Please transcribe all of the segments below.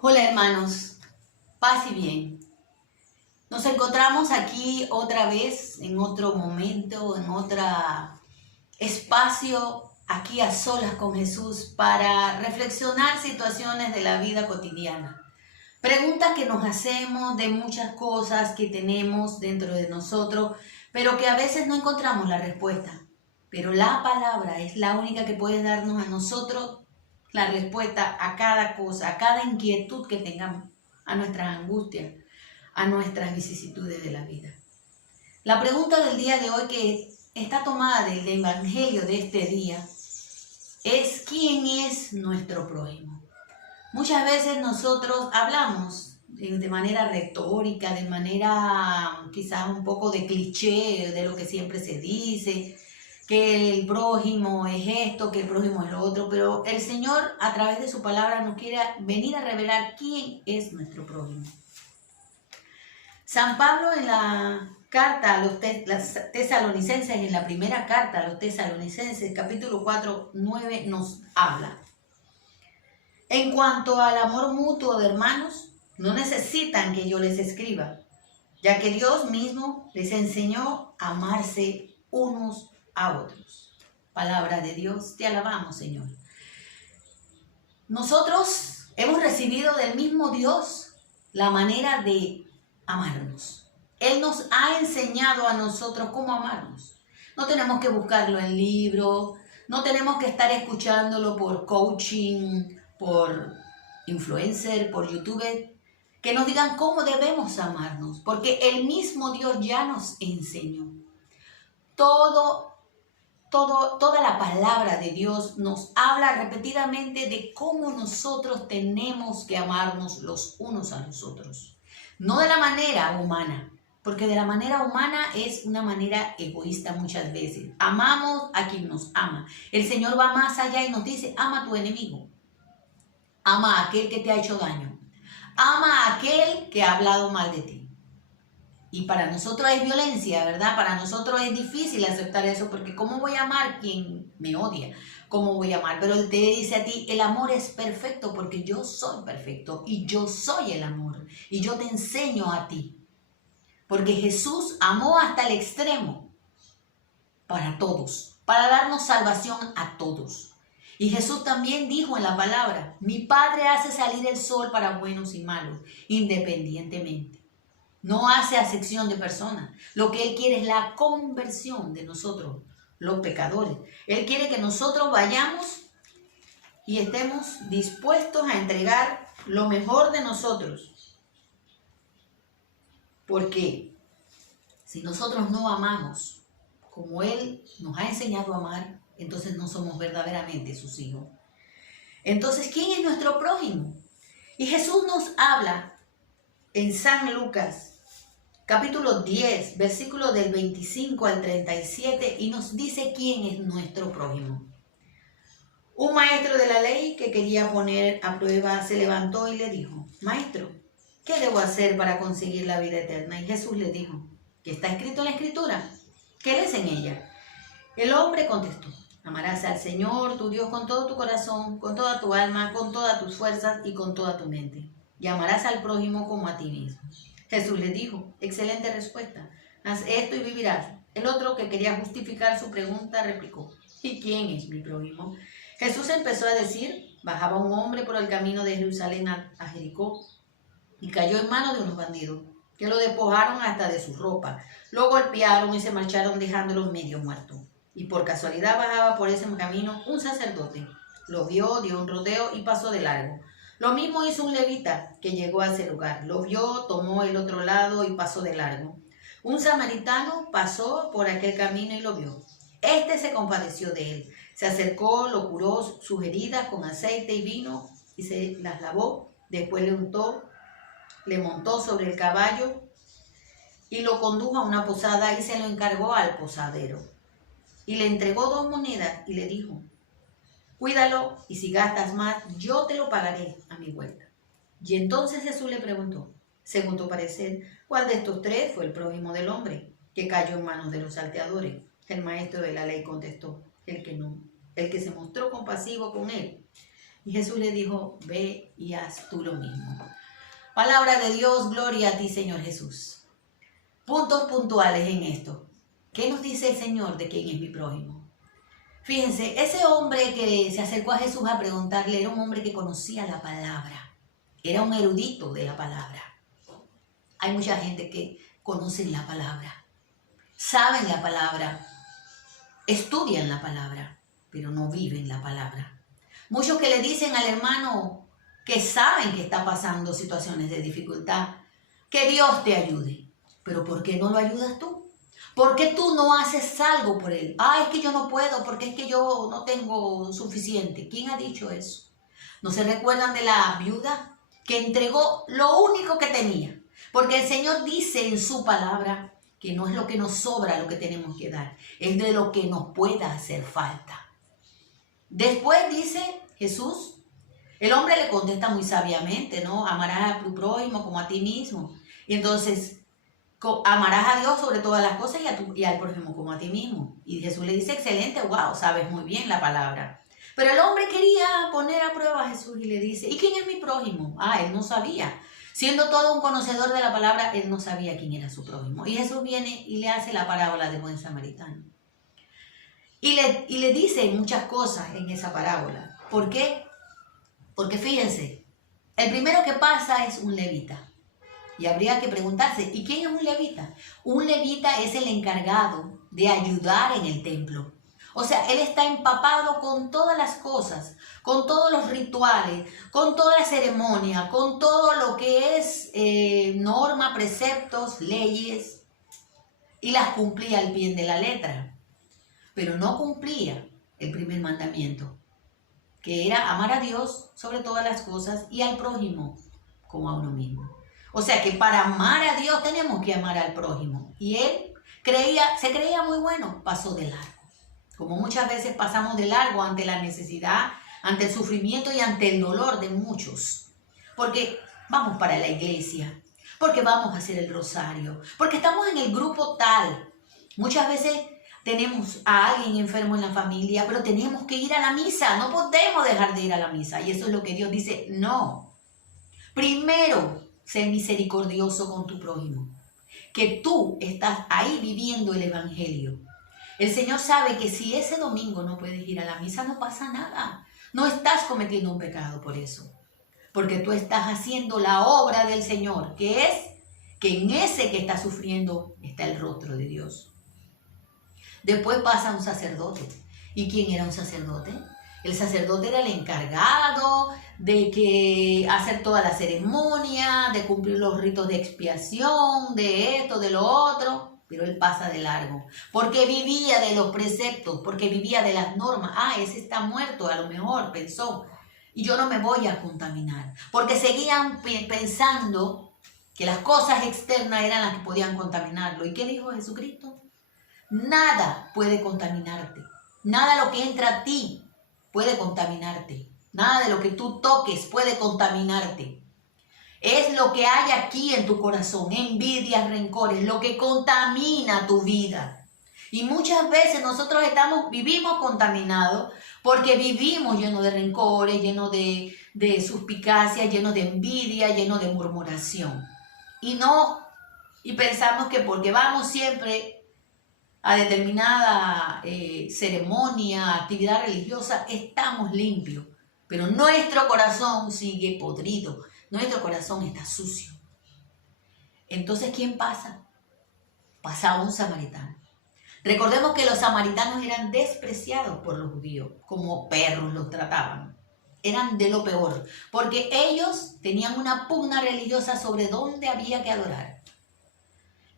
Hola hermanos, paz y bien. Nos encontramos aquí otra vez, en otro momento, en otro espacio, aquí a solas con Jesús para reflexionar situaciones de la vida cotidiana. Preguntas que nos hacemos de muchas cosas que tenemos dentro de nosotros, pero que a veces no encontramos la respuesta. Pero la palabra es la única que puede darnos a nosotros la respuesta a cada cosa, a cada inquietud que tengamos, a nuestras angustias, a nuestras vicisitudes de la vida. La pregunta del día de hoy, que está tomada del Evangelio de este día, es: ¿quién es nuestro prójimo? Muchas veces nosotros hablamos de manera retórica, de manera quizás un poco de cliché de lo que siempre se dice, que el prójimo es esto, que el prójimo es lo otro, pero el Señor a través de su palabra nos quiere venir a revelar quién es nuestro prójimo. San Pablo en la carta a los tesalonicenses, en la primera carta a los tesalonicenses, capítulo 4, 9, nos habla: en cuanto al amor mutuo de hermanos, no necesitan que yo les escriba, ya que Dios mismo les enseñó a amarse unos a otros. Palabra de Dios, te alabamos, Señor. Nosotros hemos recibido del mismo Dios la manera de amarnos. Él nos ha enseñado a nosotros cómo amarnos. No tenemos que buscarlo en libros, no tenemos que estar escuchándolo por coaching, por influencer, por youtuber, que nos digan cómo debemos amarnos, porque el mismo Dios ya nos enseñó. Toda la palabra de Dios nos habla repetidamente de cómo nosotros tenemos que amarnos los unos a los otros. No de la manera humana, porque de la manera humana es una manera egoísta muchas veces. Amamos a quien nos ama. El Señor va más allá y nos dice: ama a tu enemigo. Ama a aquel que te ha hecho daño. Ama a aquel que ha hablado mal de ti. Y para nosotros es violencia, ¿verdad? Para nosotros es difícil aceptar eso, porque ¿cómo voy a amar a quien me odia? ¿Cómo voy a amar? Pero Él te dice a ti: el amor es perfecto porque yo soy perfecto y yo soy el amor. Y yo te enseño a ti. Porque Jesús amó hasta el extremo para todos, para darnos salvación a todos. Y Jesús también dijo en la palabra: mi Padre hace salir el sol para buenos y malos, independientemente. No hace acepción de personas. Lo que Él quiere es la conversión de nosotros, los pecadores. Él quiere que nosotros vayamos y estemos dispuestos a entregar lo mejor de nosotros. Porque si nosotros no amamos como Él nos ha enseñado a amar, entonces no somos verdaderamente sus hijos. Entonces, ¿quién es nuestro prójimo? Y Jesús nos habla en San Lucas, capítulo 10, versículo del 25 al 37, y nos dice quién es nuestro prójimo. Un maestro de la ley que quería poner a prueba se levantó y le dijo: Maestro, ¿qué debo hacer para conseguir la vida eterna? Y Jesús le dijo: ¿qué está escrito en la Escritura? ¿Qué lees en ella? El hombre contestó: amarás al Señor tu Dios con todo tu corazón, con toda tu alma, con todas tus fuerzas y con toda tu mente. Y amarás al prójimo como a ti mismo. Jesús le dijo: excelente respuesta, haz esto y vivirás. El otro, que quería justificar su pregunta, replicó: ¿y quién es mi prójimo? Jesús empezó a decir: bajaba un hombre por el camino de Jerusalén a Jericó y cayó en manos de unos bandidos, que lo despojaron hasta de su ropa, lo golpearon y se marcharon dejándolo medio muerto. Y por casualidad bajaba por ese camino un sacerdote. Lo vio, dio un rodeo y pasó de largo. Lo mismo hizo un levita que llegó a ese lugar. Lo vio, tomó el otro lado y pasó de largo. Un samaritano pasó por aquel camino y lo vio. Este se compadeció de él. Se acercó, lo curó sus heridas con aceite y vino y se las lavó. Después le montó sobre el caballo y lo condujo a una posada y se lo encargó al posadero. Y le entregó 2 monedas y le dijo: cuídalo, y si gastas más, yo te lo pagaré a mi vuelta. Y entonces Jesús le preguntó: según tu parecer, ¿cuál de estos 3 fue el prójimo del hombre que cayó en manos de los salteadores? El maestro de la ley contestó: el que se mostró compasivo con él. Y Jesús le dijo, ve y haz tú lo mismo. Palabra de Dios, gloria a ti, Señor Jesús. Puntos puntuales en esto. ¿Qué nos dice el Señor de quién es mi prójimo? Fíjense, ese hombre que se acercó a Jesús a preguntarle era un hombre que conocía la palabra. Era un erudito de la palabra. Hay mucha gente que conoce la palabra, saben la palabra, estudian la palabra, pero no viven la palabra. Muchos que le dicen al hermano que saben que está pasando situaciones de dificultad, que Dios te ayude. Pero ¿por qué no lo ayudas tú? ¿Por qué tú no haces algo por él? Es que yo no puedo, porque es que yo no tengo suficiente. ¿Quién ha dicho eso? ¿No se recuerdan de la viuda que entregó lo único que tenía? Porque el Señor dice en su palabra que no es lo que nos sobra lo que tenemos que dar, es de lo que nos pueda hacer falta. Después dice Jesús, el hombre le contesta muy sabiamente, ¿no? Amarás a tu prójimo como a ti mismo. Y entonces, amarás a Dios sobre todas las cosas y al prójimo como a ti mismo. Y Jesús le dice, excelente, wow, sabes muy bien la palabra. Pero el hombre quería poner a prueba a Jesús y le dice, ¿y quién es mi prójimo? Él no sabía. Siendo todo un conocedor de la palabra, él no sabía quién era su prójimo. Y Jesús viene y le hace la parábola del buen samaritano. Y le dice muchas cosas en esa parábola. ¿Por qué? Porque fíjense, el primero que pasa es un levita. Y habría que preguntarse, ¿y quién es un levita? Un levita es el encargado de ayudar en el templo. O sea, él está empapado con todas las cosas, con todos los rituales, con toda la ceremonia, con todo lo que es norma, preceptos, leyes, y las cumplía al pie de la letra. Pero no cumplía el primer mandamiento, que era amar a Dios sobre todas las cosas y al prójimo como a uno mismo. O sea que para amar a Dios tenemos que amar al prójimo. Y él se creía muy bueno, pasó de largo. Como muchas veces pasamos de largo ante la necesidad, ante el sufrimiento y ante el dolor de muchos. Porque vamos para la iglesia, porque vamos a hacer el rosario, porque estamos en el grupo tal. Muchas veces tenemos a alguien enfermo en la familia, pero tenemos que ir a la misa, no podemos dejar de ir a la misa. Y eso es lo que Dios dice, no. Primero, sé misericordioso con tu prójimo, que tú estás ahí viviendo el evangelio. El Señor sabe que si ese domingo no puedes ir a la misa, no pasa nada. No estás cometiendo un pecado por eso, porque tú estás haciendo la obra del Señor, que es que en ese que está sufriendo está el rostro de Dios. Después pasa un sacerdote. ¿Y quién era un sacerdote? El sacerdote era el encargado de hacer toda la ceremonia, de cumplir los ritos de expiación, de esto, de lo otro. Pero él pasa de largo, porque vivía de los preceptos, porque vivía de las normas. Ese está muerto, a lo mejor pensó, y yo no me voy a contaminar, porque seguían pensando que las cosas externas eran las que podían contaminarlo. ¿Y qué dijo Jesucristo? Nada puede contaminarte, nada de lo que entra a ti puede contaminarte, nada de lo que tú toques puede contaminarte. Es lo que hay aquí en tu corazón, envidias, rencores, lo que contamina tu vida. Y muchas veces nosotros vivimos contaminados porque vivimos llenos de rencores, llenos de suspicacia, llenos de envidia, llenos de murmuración. Y pensamos que porque vamos siempre a determinada ceremonia, actividad religiosa, estamos limpios. Pero nuestro corazón sigue podrido. Nuestro corazón está sucio. Entonces, ¿quién pasa? Pasaba un samaritano. Recordemos que los samaritanos eran despreciados por los judíos, como perros los trataban. Eran de lo peor, porque ellos tenían una pugna religiosa sobre dónde había que adorar.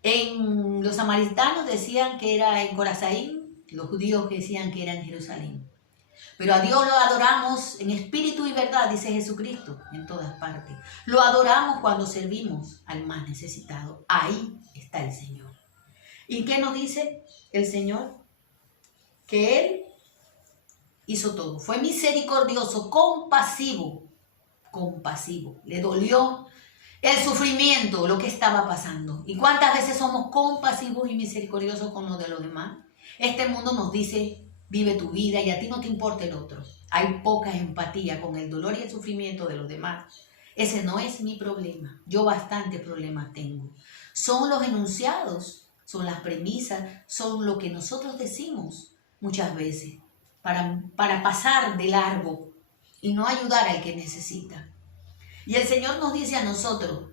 Los samaritanos decían que era en Corazaín, los judíos decían que era en Jerusalén. Pero a Dios lo adoramos en espíritu y verdad, dice Jesucristo, en todas partes. Lo adoramos cuando servimos al más necesitado. Ahí está el Señor. ¿Y qué nos dice el Señor? Que Él hizo todo. Fue misericordioso, compasivo. Le dolió el sufrimiento, lo que estaba pasando. ¿Y cuántas veces somos compasivos y misericordiosos con lo de los demás? Este mundo nos dice, vive tu vida y a ti no te importa el otro. hay poca empatía con el dolor y el sufrimiento de los demás. Ese no es mi problema. Yo bastante problemas tengo. Son los enunciados, son las premisas, son lo que nosotros decimos muchas veces para pasar de largo y no ayudar al que necesita. Y el Señor nos dice a nosotros,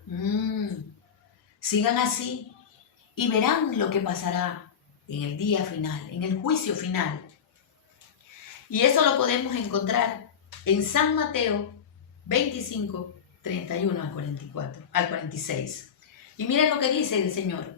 sigan así y verán lo que pasará en el día final, en el juicio final. Y eso lo podemos encontrar en San Mateo 25, 31 al 46. Y miren lo que dice el Señor.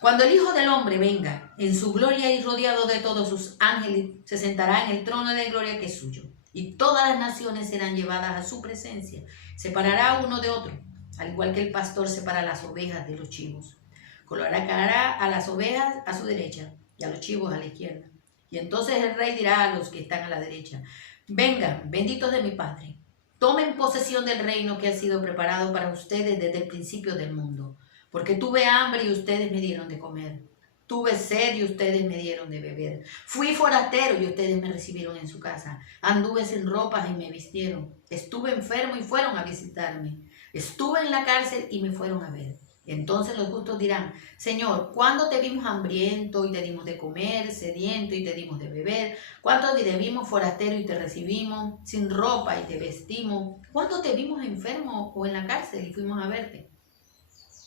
Cuando el Hijo del Hombre venga en su gloria y rodeado de todos sus ángeles, se sentará en el trono de gloria que es suyo. Y todas las naciones serán llevadas a su presencia. Separará uno de otro, al igual que el pastor separa las ovejas de los chivos. Colocará a las ovejas a su derecha y a los chivos a la izquierda. Y entonces el rey dirá a los que están a la derecha, vengan, benditos de mi Padre, tomen posesión del reino que ha sido preparado para ustedes desde el principio del mundo. Porque tuve hambre y ustedes me dieron de comer. Tuve sed y ustedes me dieron de beber. Fui forastero y ustedes me recibieron en su casa. Anduve sin ropas y me vistieron. Estuve enfermo y fueron a visitarme. Estuve en la cárcel y me fueron a ver. Entonces los justos dirán, Señor, ¿cuándo te vimos hambriento y te dimos de comer, sediento y te dimos de beber? ¿Cuándo te vimos forastero y te recibimos, sin ropa y te vestimos? ¿Cuándo te vimos enfermo o en la cárcel y fuimos a verte?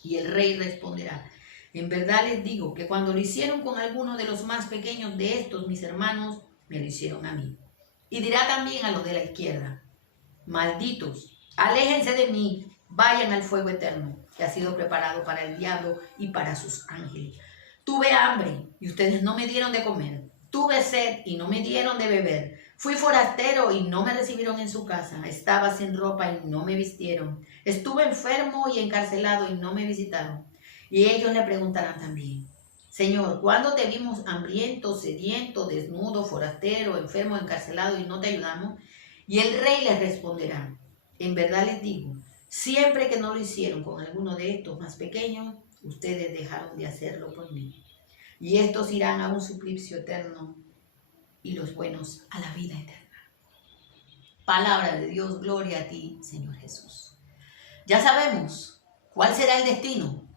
Y el rey responderá, en verdad les digo que cuando lo hicieron con alguno de los más pequeños de estos mis hermanos, me lo hicieron a mí. Y dirá también a los de la izquierda, malditos, aléjense de mí, vayan al fuego eterno, que ha sido preparado para el diablo y para sus ángeles. Tuve hambre y ustedes no me dieron de comer. Tuve sed y no me dieron de beber. Fui forastero y no me recibieron en su casa. Estaba sin ropa y no me vistieron. Estuve enfermo y encarcelado y no me visitaron. Y ellos le preguntarán también, Señor, ¿cuándo te vimos hambriento, sediento, desnudo, forastero, enfermo, encarcelado y no te ayudamos? Y el rey les responderá, en verdad les digo, siempre que no lo hicieron con alguno de estos más pequeños, ustedes dejaron de hacerlo por mí. Y estos irán a un suplicio eterno y los buenos a la vida eterna. Palabra de Dios, gloria a ti, Señor Jesús. Ya sabemos cuál será el destino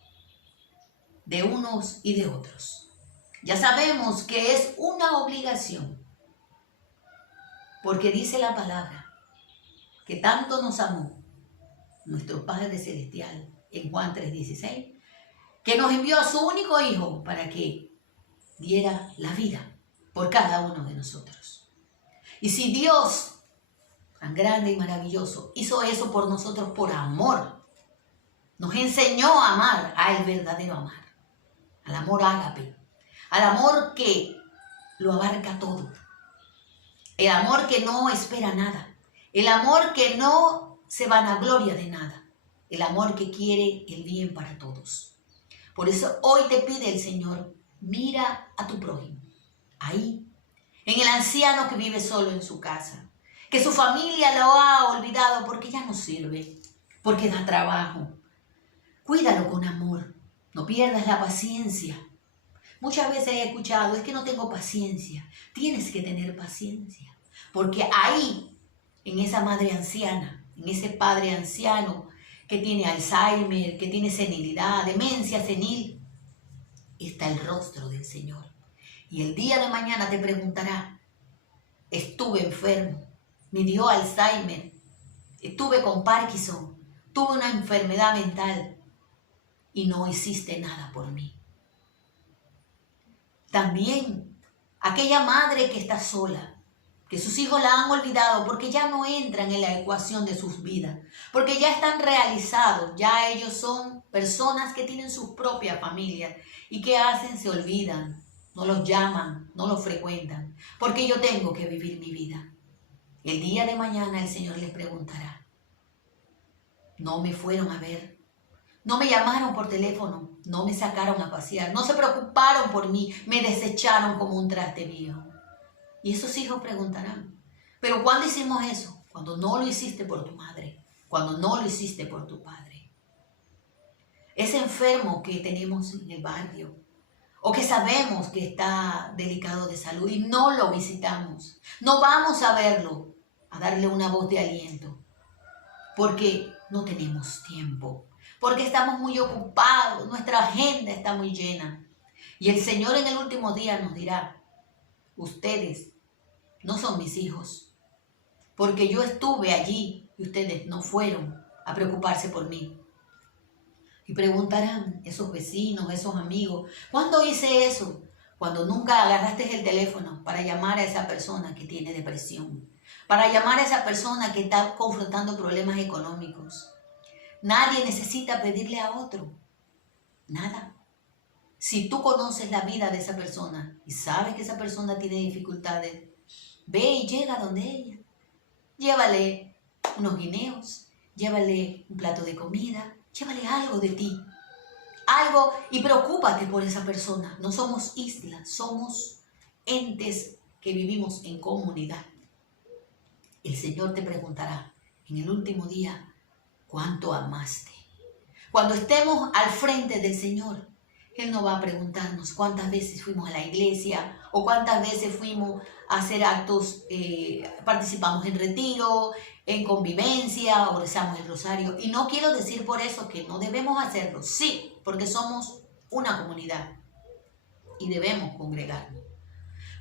de unos y de otros. Ya sabemos que es una obligación, porque dice la palabra que tanto nos amó nuestro Padre Celestial en Juan 3:16, que nos envió a su único Hijo para que diera la vida por cada uno de nosotros. Y si Dios, tan grande y maravilloso, hizo eso por nosotros por amor, nos enseñó a amar al verdadero amar, al amor ágape, al amor que lo abarca todo, el amor que no espera nada, el amor que no se vanagloria de nada, el amor que quiere el bien para todos. Por eso hoy te pide el Señor, mira a tu prójimo, ahí, en el anciano que vive solo en su casa, que su familia lo ha olvidado porque ya no sirve, porque da trabajo. Cuídalo con amor, no pierdas la paciencia. Muchas veces he escuchado, es que no tengo paciencia. Tienes que tener paciencia, porque ahí, en esa madre anciana, en ese padre anciano que tiene Alzheimer, que tiene senilidad, demencia senil, está el rostro del Señor. Y el día de mañana te preguntará, estuve enfermo, me dio Alzheimer, estuve con Parkinson, tuve una enfermedad mental y no hiciste nada por mí. También aquella madre que está sola, que sus hijos la han olvidado porque ya no entran en la ecuación de sus vidas, porque ya están realizados, ya ellos son personas que tienen sus propias familias y que hacen, se olvidan, no los llaman, no los frecuentan, porque yo tengo que vivir mi vida. El día de mañana el Señor les preguntará, no me fueron a ver, no me llamaron por teléfono, no me sacaron a pasear, no se preocuparon por mí, me desecharon como un traste viejo. Y esos hijos preguntarán, ¿pero cuándo hicimos eso? Cuando no lo hiciste por tu madre, cuando no lo hiciste por tu padre. Ese enfermo que tenemos en el barrio, o que sabemos que está delicado de salud y no lo visitamos, no vamos a verlo, a darle una voz de aliento, porque no tenemos tiempo, porque estamos muy ocupados, nuestra agenda está muy llena. Y el Señor en el último día nos dirá, ustedes no son mis hijos, porque yo estuve allí y ustedes no fueron a preocuparse por mí. Y preguntarán esos vecinos, esos amigos, ¿cuándo hice eso? Cuando nunca agarraste el teléfono para llamar a esa persona que tiene depresión, para llamar a esa persona que está confrontando problemas económicos. Nadie necesita pedirle a otro, nada. Si tú conoces la vida de esa persona y sabes que esa persona tiene dificultades, ve y llega donde ella. Llévale unos guineos, llévale un plato de comida, llévale algo de ti. Algo y preocúpate por esa persona. No somos islas, somos entes que vivimos en comunidad. El Señor te preguntará en el último día, ¿cuánto amaste? Cuando estemos al frente del Señor, Él no va a preguntarnos cuántas veces fuimos a la iglesia o cuántas veces fuimos a hacer actos, participamos en retiro, en convivencia o rezamos el rosario. Y no quiero decir por eso que no debemos hacerlo. Sí, porque somos una comunidad y debemos congregarnos.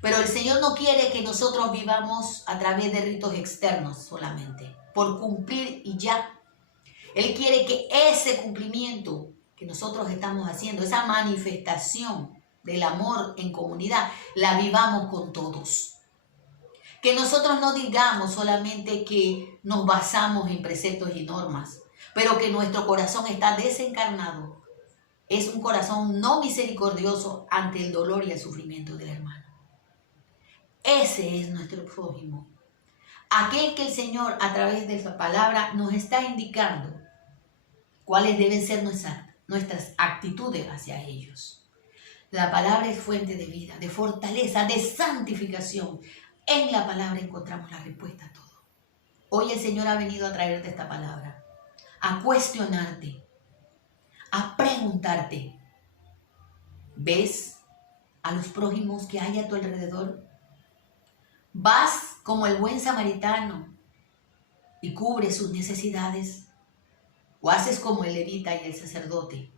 Pero el Señor no quiere que nosotros vivamos a través de ritos externos solamente, por cumplir y ya. Él quiere que ese cumplimiento que nosotros estamos haciendo, esa manifestación del amor en comunidad, la vivamos con todos. Que nosotros no digamos solamente que nos basamos en preceptos y normas, pero que nuestro corazón está desencarnado. Es un corazón no misericordioso ante el dolor y el sufrimiento del hermano. Ese es nuestro prójimo. Aquel que el Señor a través de su palabra nos está indicando cuáles deben ser nuestras actitudes hacia ellos. La palabra es fuente de vida, de fortaleza, de santificación. En la palabra encontramos la respuesta a todo. Hoy el Señor ha venido a traerte esta palabra, a cuestionarte, a preguntarte. ¿Ves a los prójimos que hay a tu alrededor? ¿Vas como el buen samaritano y cubres sus necesidades? ¿O haces como el levita y el sacerdote?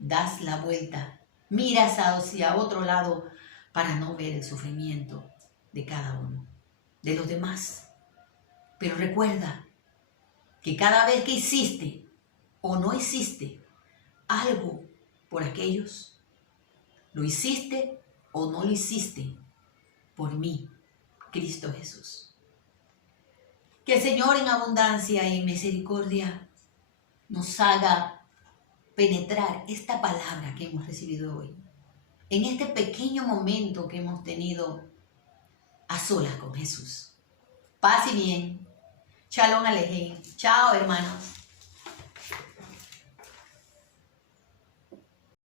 Das la vuelta, miras hacia otro lado para no ver el sufrimiento de cada uno, de los demás. Pero recuerda que cada vez que hiciste o no hiciste algo por aquellos, lo hiciste o no lo hiciste por mí, Cristo Jesús. Que el Señor en abundancia y misericordia nos haga penetrar esta palabra que hemos recibido hoy, en este pequeño momento que hemos tenido a solas con Jesús. Paz y bien. Shalom Alejem. Chao, hermanos.